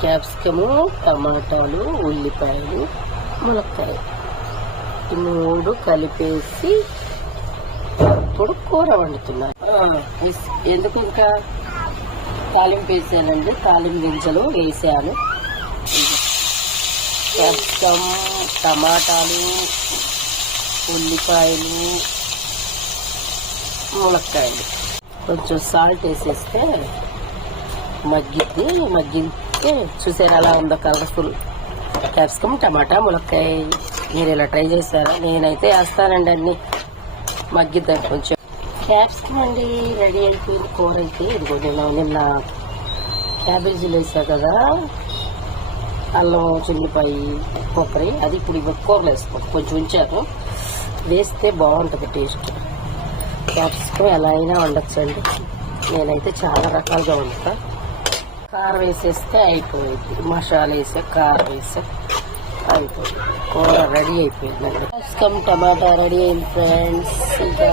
Capsicum, టమాటాలు, ఉల్లిపాయలు, మునక్కాయ ఈ మూడు కలిపేసి ఇప్పుడు కూర వండుతున్నాను. ఎందుకు ఇంకా తాలింపు వేసానండి, తాలింపు గింజలు వేసాను. క్యాప్సికమ్, టమాటాలు, ఉల్లిపాయలు, మునక్కాయలు కొంచెం సాల్ట్ వేసేస్తే మగ్గితే చూసారు అలా ఉందో కలర్ఫుల్. క్యాప్సికమ్, టమాటా, మునక్కాయ మీరు ఇలా ట్రై చేస్తారా? నేనైతే వేస్తానండి అన్ని మగ్గిద్దాం కొంచెం. క్యాప్సికమ్ అండి రెడీ అయిపోయింది. కూర అయితే ఇదిగో నిన్న క్యాబేజీలు వేసా కదా, అల్లం, చిల్లిపాయ, కొబ్బరి, అది ఇప్పుడు కూరలు వేసుకో కొంచెం ఉంచాను, వేస్తే బాగుంటుంది టేస్ట్. క్యాప్సికమ్ ఎలా అయినా వండొచ్చండి, నేనైతే చాలా రకాలుగా వండుతా. కారం వేసేస్తే అయిపోయింది, మసాలా వేసే కారం వేసే అయిపోయింది, కూర రెడీ అయిపోయిందండి. క్యాప్సికమ్ టమాటా రెడీ అయింది ఫ్రెండ్స్. ఇంకా